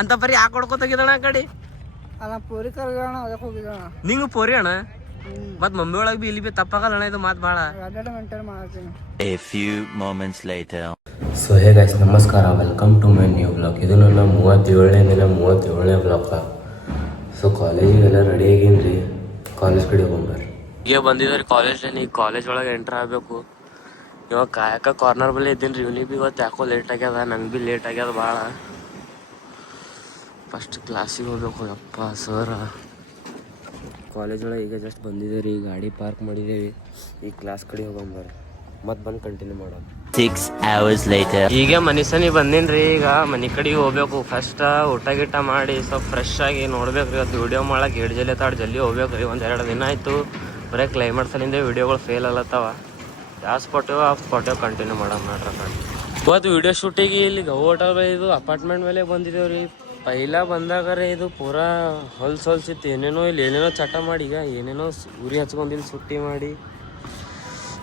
ಅಂತ ಪರಿ ಯಾಕೆ ಹೊಡ್ಕೊತೋಗಿದಣ ಆ ಕಡೆ ಅಲ್ಲ ಪೂರಿ ಕರ್ಗೋಣ ಅದಕ್ಕೆ ಹೋಗಿದ್ದಣ ನಿಂಗೆ ಪೋರಿ ಅಣ್ಣ ಮತ್ ಮಮ್ಮಿ ಒಳಗ್ ಬಿ ಇಲ್ಲಿ ಬಿ ತಪ್ಪಾಗಲ್ಲ ಅಣ್ಣ ಇದು ಮಾತು ಭಾಳ ಮೇಂಟೈನ್ ಮಾಡ್ತೀನಿ. A few moments later. So hey guys ನಮಸ್ಕಾರ, welcome to my new blog. ಇದು ನನ್ನ 37ನೇ ಬ್ಲಾಗ. ಸೊ ಕಾಲೇಜಿಗೆಲ್ಲ ರೆಡಿ ಆಗೀನಿ, ಕಾಲೇಜ್ ಕಡೆ ಹೋಗ್ಬರ್ರಿ. ಈಗ ಬಂದಿದ್ರಿ ಕಾಲೇಜ್. ಈಗ ಕಾಲೇಜ್ ಒಳಗೆ ಎಂಟ್ರ್ ಆಗಬೇಕು. ಇವಾಗ ಕಾಯಕ ಕಾರ್ನರ್ ಬಲ್ಲಿ ಇದ್ದೀನಿ ರೀ. ಇವ್ನಿಗೆ ಬಿ ಇವತ್ತು ಯಾಕೋ ಲೇಟ್ ಆಗ್ಯದ, ನಂಗೆ ಬಿ ಲೇಟ್ ಆಗ್ಯದ ಭಾಳ. ಫಸ್ಟ್ ಕ್ಲಾಸಿಗೆ ಹೋಗ್ಬೇಕು. ಯಪ್ಪ ಸರ್, ಕಾಲೇಜ್ ಒಳಗೆ ಈಗ ಜಸ್ಟ್ ಬಂದಿದ್ದೀವಿ ರೀ, ಗಾಡಿ ಪಾರ್ಕ್ ಮಾಡಿದ್ದೀವಿ. ಈ ಕ್ಲಾಸ್ ಕಡೆ ಹೋಗ್ಬರ್ರಿ, ಮತ್ತೆ ಬಂದು ಕಂಟಿನ್ಯೂ ಮಾಡೋದು. 6 hours later. ಈಗ ಮನಿಸನಿ ಬಂದಿನ್ರಿ. ಈಗ ಮನೆ ಕಡೆಗೆ ಹೋಗ್ಬೇಕು. ಫಸ್ಟ್ ಊಟ ಗಿಟ ಮಾಡಿ ಸ್ವಲ್ಪ ಫ್ರೆಶ್ ಆಗಿ ನೋಡ್ಬೇಕು ರೀ. ಇವತ್ತು ವಿಡಿಯೋ ಮಾಡಕ್ಕೆ 2 ಜಲ್ದಿ ತಾಡು ಜಲ್ದಿ ಹೋಗ್ಬೇಕು ರೀ. 1-2 ದಿನ ಆಯಿತು ಬರೀ ಕ್ಲೈಮೇಟ್ಸಲ್ಲಿಂದ ವಿಡಿಯೋಗಳು ಫೇಲ್ ಅಲ್ಲತ್ತವ. ಯಾವ ಸ್ಪಾಟಿವ್ ಆ ಸ್ಪಾಟಿವ್ ಕಂಟಿನ್ಯೂ ಮಾಡೋಣ ಮಾಡ್ರಿ. ಇವತ್ತು ವಿಡಿಯೋ ಶೂಟಿಗೆ ಇಲ್ಲಿ ಹೋಟೆಲ್ ಇದು ಅಪಾರ್ಟ್ಮೆಂಟ್ ಮೇಲೆ ಬಂದಿದ್ದೇವೆ ರೀ. ಪೈಲ ಬಂದಾಗರೆ ಇದು ಪೂರಾ ಹೊಲ್ಸಿತ್ತು. ಏನೇನೋ ಇಲ್ಲಿ ಏನೇನೋ ಚಟ ಮಾಡಿ, ಈಗ ಏನೇನೋ ಉರಿ ಹಚ್ಕೊಂಡಿಲ್ಲಿ ಸುಟ್ಟಿ ಮಾಡಿ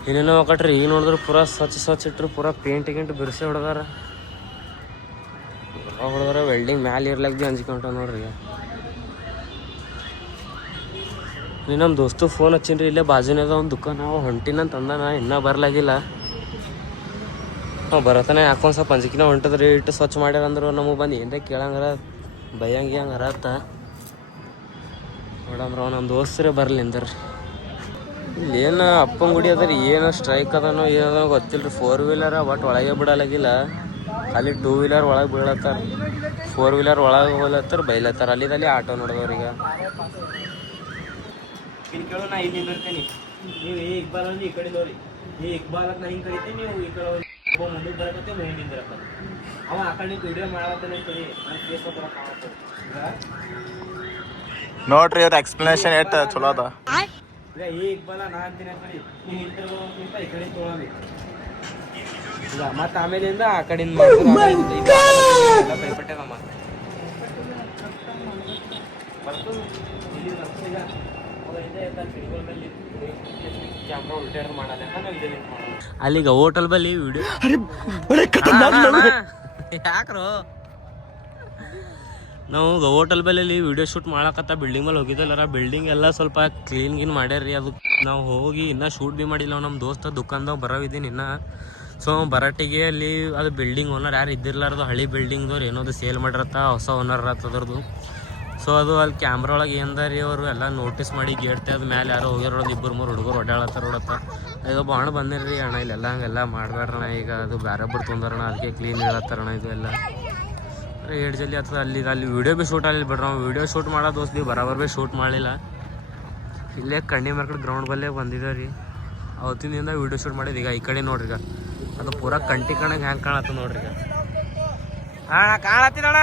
ಏನೇನೋ ಒಕ್ಕಟ್ರಿ. ಈಗ ನೋಡಿದ್ರೆ ಪೂರಾ ಸ್ವಚ್ಛ ಇಟ್ರು. ಪೂರಾ ಪೇಂಟ್ ಬಿರ್ಸೆ ಹೊಡೆದಾರ. ವೆಲ್ಡಿಂಗ್ ಮ್ಯಾಲೆ ಇರ್ಲಾಕ್ ಭೀ ಅಂಜಿಕೊಂಟ ನೋಡ್ರಿ. ನೀ ನಮ್ಮ ದೋಸ್ತು ಫೋನ್ ಹಚ್ಚಿನ್ರಿ, ಇಲ್ಲೇ ಬಾಜುನಾಗ ಒಂದು ದುಕಾನ್ ನಾವು ಹೊಂಟಿನಂತ ಅಂದಾನ. ಇನ್ನೂ ಬರ್ಲಾಗಿಲ್ಲ. ನಾವು ಬರತಾನೆ ಯಾಕೊಂದು ಸ್ವಲ್ಪ ಅಂಜಿಕಿನ ಹೊಂಟದ್ರಿ. ಇಟ್ಟು ಸ್ವಚ್ಛ ಮಾಡ್ಯಾರ ಅಂದ್ರು ನಮಗೆ ಬಂದು ಏನ್ರ ಕೇಳಂಗಾರ ಬೈಯಂಗೆ ಅರತ್ತ ನೋಡಮ್ರ. ನಮ್ಮ ದೋಸ್ತರೇ ಬರ್ಲಿ ಅಂದ್ರಿ. ಇಲ್ಲಿ ಏನು ಅಪ್ಪನ ಗುಡಿ ಅದ ರೀ, ಏನೋ ಸ್ಟ್ರೈಕ್ ಅದನೋ ಏನೋ ಗೊತ್ತಿಲ್ಲ ರೀ. 4 ವೀಲರ್ ಒಟ್ಟು ಒಳಗೆ ಬಿಡಲಾಗಿಲ್ಲ, ಖಾಲಿ 2 ವೀಲರ್ ಒಳಗೆ ಬೀಳತ್ತಾರ. 4 ವೀಲರ್ ಒಳಗೆ ಹೋಗ್ಲತ್ತಾರ, ಬೈಲತ್ತಾರ. ಅಲ್ಲಿದಲ್ಲಿ ಆಟೋ ನೋಡಿದವ್ರೀಗ. ಕೇಳು, ನಾ ಇಲ್ಲಿ ಬರ್ತೀನಿ, ನೀವು ಈ ಇಕ್ಬಾಲ್ ಈ ಕಡೆ ಹೋರಿ. ಈ ಇಕ್ಬಾಲಕ್ಕೆ ನಾ ಹಿಂಗೆ ಕರಿತೀನಿ, ನೀವು ಈ ಕಡೆ ಮುಂದಕ್ಕೆ ಬರಕತ್ತೆ ಮೇಂಡಿಂದ ಬರಕತ್ತೆ. ಅವ ಆ ಕಡೆ ವಿಡಿಯೋ ಮಾಡತ್ತಾನೆ ಕಡಿ ನಾನು ಫೇಸ್ ಬರೋ ಕಾಣತ್ತೆ ನೋಡ್ರಿ. ಅವ್ರ ಎಕ್ಸ್ಪ್ಲನೇಷನ್ ಎಷ್ಟು ಚಲೋ ಅದ. ಈಗ ಈ ಇಕ್ಬಾಲ ನಾ ಅಂತೀನಿ ಆ ಕಡೆ, ನೀವು ಹಿಂತಿರ್ಗೋಕ್ಕಿಂತ ಈ ಕಡೆ ತೊಗೊಳಿ. ಈಗ ಮತ್ತೆ ಆಮೇಲಿಂದ ಆ ಕಡೆಯಿಂದ ಭಯಪಟ್ಟೆ ನಮ್ಮ ಬರ್ತದೆ ಇಲ್ಲಿ ಈಗ ಕ್ಯಾಮ್ರಾ ಉಲ್ಟೇರ್ ಮಾಡಲ್ಲ ನಾವು ಇದೇ ಮಾಡೋದು. ಅಲ್ಲಿಗ ಹೋಟೆಲ್ ಬಲ್ಲಿ ವಿಡಿಯೋ ಯಾಕ್ರೋ ನಾವು ಹೋಟೆಲ್ ಬಲ್ಲಿ ವಿಡಿಯೋ ಶೂಟ್ ಮಾಡಕತ್ತ ಬಿಲ್ಡಿಂಗ್ ಮೇಲೆ ಹೋಗಿದ್ದಲ್ಲ. ಬಿಲ್ಡಿಂಗ್ ಎಲ್ಲ ಸ್ವಲ್ಪ ಕ್ಲೀನ್ ಗೀನ್ ಮಾಡ್ಯಾರ್ರಿ. ಅದು ನಾವು ಹೋಗಿ ಇನ್ನೂ ಶೂಟ್ ಭೀ ಮಾಡಿಲ್ಲ. ನಮ್ಮ ದೋಸ್ತ ದುಕಾನ್ದಾಗ ಬರೋವಿದ್ದೀನಿ ಇನ್ನು. ಸೊ ಬರಾಟಿಗೆ ಅಲ್ಲಿ ಅದು ಬಿಲ್ಡಿಂಗ್ ಓನರ್ ಯಾರು ಇದ್ದಿರ್ಲಾರ್ದು, ಹಳಿ ಬಿಲ್ಡಿಂಗ್ದವ್ರು ಏನೋದು ಸೇಲ್ ಮಾಡಿರತ್ತ, ಹೊಸ ಓನರ್ ಅದ್ರದ್ದು. ಸೊ ಅದು ಅಲ್ಲಿ ಕ್ಯಾಮ್ರಾ ಒಳಗೆ ಏನದಾರಿ ಅವರು ಎಲ್ಲ ನೋಟಿಸ್ ಮಾಡಿ ಗೇಟ್ ತೆಗೆದ ಮೇಲೆ ಯಾರೋ ಹೋಗಿರೋದು 2-3 ಹುಡುಗರು ಒಡ್ಡಾಳತ್ತಾರ ನೋಡತ್ತ. ಇದೊಬ್ಬ ಹಣ ಬಂದಿರ್ರಿ, ಅಣ್ಣ ಇಲ್ಲೆಲ್ಲ ಹಂಗೆಲ್ಲ ಮಾಡಬೇಡ್ರಣ, ಈಗ ಅದು ಬೇರೆ ಬಿಟ್ಟು ತೊಂದರಣ, ಅದಕ್ಕೆ ಕ್ಲೀನ್ ಹೇಳತ್ತಾರಣ. ಇದು ಎಲ್ಲ 2 ಜಲ್ದಿ ಆಗ್ತದೆ. ಅಲ್ಲಿ ವೀಡಿಯೋ ಭೀ ಶೂಟ್ ಆಗಲಿಲ್ಲ ಬಿಡ್ರಿ. ನಾವು ವೀಡಿಯೋ ಶೂಟ್ ಮಾಡೋ ದೋಸ್ತ್ ಭೀ ಬರಾಬರ್ ಭೀ ಶೂಟ್ ಮಾಡಲಿಲ್ಲ. ಇಲ್ಲೇ ಕಣ್ಣಿ ಮಾರ್ಕೆಟ್ ಗ್ರೌಂಡ್ ಬಲ್ಲೇ ಬಂದಿದ್ದೇವೆ ರೀ. ಅವತ್ತಿನಿಂದ ವೀಡಿಯೋ ಶೂಟ್ ಮಾಡಿದ್ದು. ಈಗ ಈ ಕಡೆ ನೋಡ್ರಿ, ಈಗ ಅದು ಪೂರಾ ಕಂಟಿ ಕಣಗೆ ಹೆಂಗೆ ಕಾಣತ್ತ ನೋಡ್ರಿ. ಈಗ ಅಣ್ಣ ಕಾಣತ್ತಿನಣ್ಣ,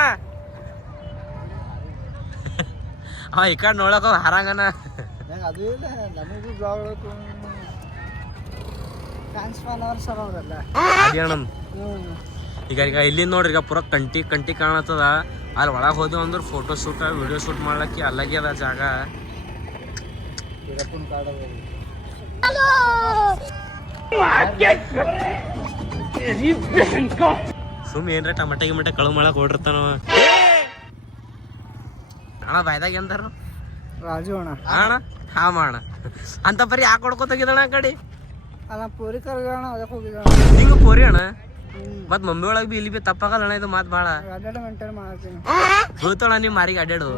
ಈ ಕಡೆ ನೋಡಕ ಹರಂಗನ ಅದು ಇಲ್ಲ ನಮಗೂ ಬ್ಲಾಗ್ ಫ್ಯಾನ್ಸ್ ಫಾಲೋವರ್ಸ್ ಅವರಲ್ಲ ಅದೇಣ. ಈಗ ಇಲ್ಲಿಂದ ನೋಡ್ರಿ, ಈಗ ಪೂರಾ ಕಂಟಿ ಕಾಣತ್ತದ. ಅಲ್ಲಿ ಒಳಗೆ ಹೋದ್ವಿ ಅಂದ್ರೆ ಫೋಟೋ ಶೂಟ್ ವಿಡಿಯೋ ಶೂಟ್ ಮಾಡ್ಲಿಕ್ಕೆ ಅಲ್ಲಾಗಿ ಅದ ಜಾಗ. ಸುಮ್ ಏನ್ರ ಟಮಟೆ ಗಿಮಟೆ ಕಳು ಮಾಡಕ್ ಹೊಡಿರ್ತಾನ ಅಣ್ಣ. ಬಾಯ್ದಾಗ ಎಂದಾರ ರಾಜು ಅಣ್ಣ ಅಣ್ಣ ಹಾ ಮಾಡೋಣ ಅಂತ ಪರಿ ಯಾಕೆ ಹೊಡ್ಕೊತೋಗಿದಣ ಆ ಕಡೆ. ಅಲ್ಲ ಪೂರಿ ಕರ್ಗೋಣ ಅದಕ್ಕೆ ಹೋಗಿದ್ದಣ. ನಿಂಗೆ ಪೋರಿ ಅಣ್ಣ, ಮತ್ ಮಮ್ಮಿ ಒಳಗ್ ಬಿ ಇಲ್ಲಿ ಬಿ ತಪ್ಪಾಗಲ್ಲ ಅಣ್ಣ ಇದು ಮಾತು ಭಾಳ. ಮೇಂಟೈನ್ ಮಾಡ್ತೀನಿ. ಬೀಳ್ತಾಳ ನಿಮ್ಮ ಮಾರಿಗೆ ಅಡ್ಡಾಡು.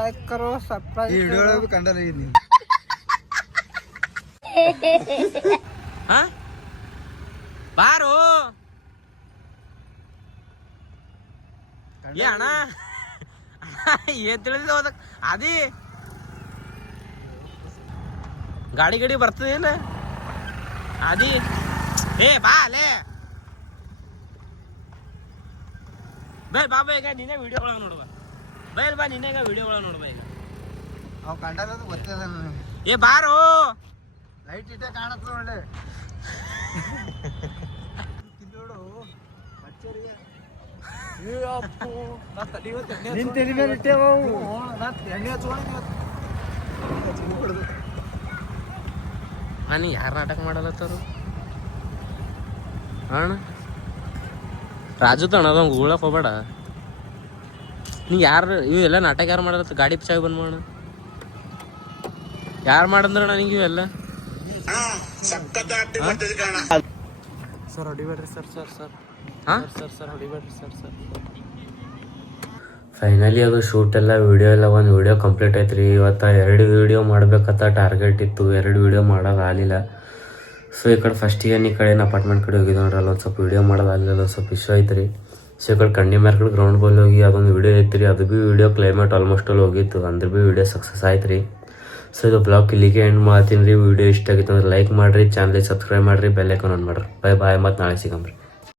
ಲೈಕ್ ಕರೋ ಸಬ್ಸ್ಕ್ರೈಬ್ ಕಂಡಲ್ಲ. ಹಾ ಬಾರು ಏ ಅಣ್ಣ ಏನ್ ತಿಳಿದ ಹೋದಕ್ ಅದಿ ಗಾಡಿ ಬರ್ತದೇನ ಅದಿ. ಏ ಬಾ ಅಲೇ ಬಾ ಈಗ ನೀನೇ ವಿಡಿಯೋ ಒಳಗೆ ನೋಡುವ. ಬಾ ನೀನೇ ಈಗ ವಿಡಿಯೋ ಒಳಗೆ ನೋಡುವ. ಈಗ ಅವ್ ಕಂಡಲ್ಲ ಗೊತ್ತಿಲ್ಲ ನನಗೆ. ಏ ಬಾರು ಲೈಟ್ ಇಟ್ಟೆ ಕಾಣತ್ತ ಒಳ್ಳೆ ನಾನು ಯಾರು ನಾಟಕ ಮಾಡಲತ್ತಾರು ಅಣ್ಣ. ರಾಜು ತಣ್ಣದ ಉಳಕ್ ಹೋಗ್ಬೇಡ. ನೀ ಯಾರು ಇವೆಲ್ಲ ನಾಟಕ ಯಾರು ಮಾಡತ್ತ ಗಾಡಿ ಚಾವಿ ಬಂದ್ ಮಾಡೋಣ ಯಾರು ಮಾಡಂದ್ರ ನನಗೆ ಇವೆಲ್ಲ ಸರ್ ಹೊಡಿಬೇಡ್ರಿ ಸರ್ ಸರ್ ಸರ್ ಹಾಂ ಸರ್ ಸರ್ ಹೊಡಿಬೇಡ್ರಿ ಸರ್ ಸರ್ ಫೈನಲಿ ಅದು ಶೂಟ್ ಎಲ್ಲ ವಿಡಿಯೋ ಎಲ್ಲ ಒಂದು ವಿಡಿಯೋ ಕಂಪ್ಲೀಟ್ ಐತ್ರಿ ಇವತ್ತು 2 ವಿಡಿಯೋ ಮಾಡ್ಬೇಕಂತ ಟಾರ್ಗೆಟ್ ಇತ್ತು 2 ವಿಡಿಯೋ ಮಾಡೋದು ಆಗಲಿಲ್ಲ ಸೊ ಈ ಕಡೆ ಫಸ್ಟಿಗೆ ಈ ಕಡೆ ಅಪಾರ್ಟ್ಮೆಂಟ್ ಕಡೆ ಹೋಗಿದ್ದು ನೋಡ್ರಿ ಅಲ್ಲಿ ಒಂದು ಸ್ವಲ್ಪ ವಿಡಿಯೋ ಮಾಡೋದು ಆಗಲಿಲ್ಲ ಒಂದು ಸ್ವಲ್ಪ ಇಶ್ಯೂ ಐತ್ರಿ ಸೊ ಈ ಕಡೆ ಕಂಡಿ ಮಾರ್ ಕಡೆ ಗ್ರೌಂಡ್ ಬಾಲ್ ಹೋಗಿ ಅದೊಂದು ವಿಡಿಯೋ ಐತ್ರಿ ಅದು ಭೀ ವಿಡಿಯೋ ಕ್ಲೈಮೇಟ್ ಆಲ್ಮೋಸ್ಟ್ ಅಲ್ಲಿ ಹೋಗಿತ್ತು ಅಂದ್ರೆ ಭೀ ವಿಡಿಯೋ ಸಕ್ಸಸ್ ಆಯ್ತು ರೀ ಸೊ ಇದು ಬ್ಲಾಗ್ ಇಲ್ಲಿಗೆ ಎಂಡ್ ಮಾಡ್ತೀನಿ ರೀ ವಿಡಿಯೋ ಇಷ್ಟ ಆಗಿತ್ತು ಅಂದ್ರೆ ಲೈಕ್ ಮಾಡಿರಿ ಚಾನಲ್ ಸಬ್ಸ್ಕ್ರೈಬ್ ಮಾಡಿರಿ ಬೆಲ್ ಐಕಾನ್ ಆನ್ ಮಾಡಿರಿ ಬಾಯ್ ಬಾಯ್ ಮತ್ತು ನಾಳೆ ಸಿಗಮ್ರಿ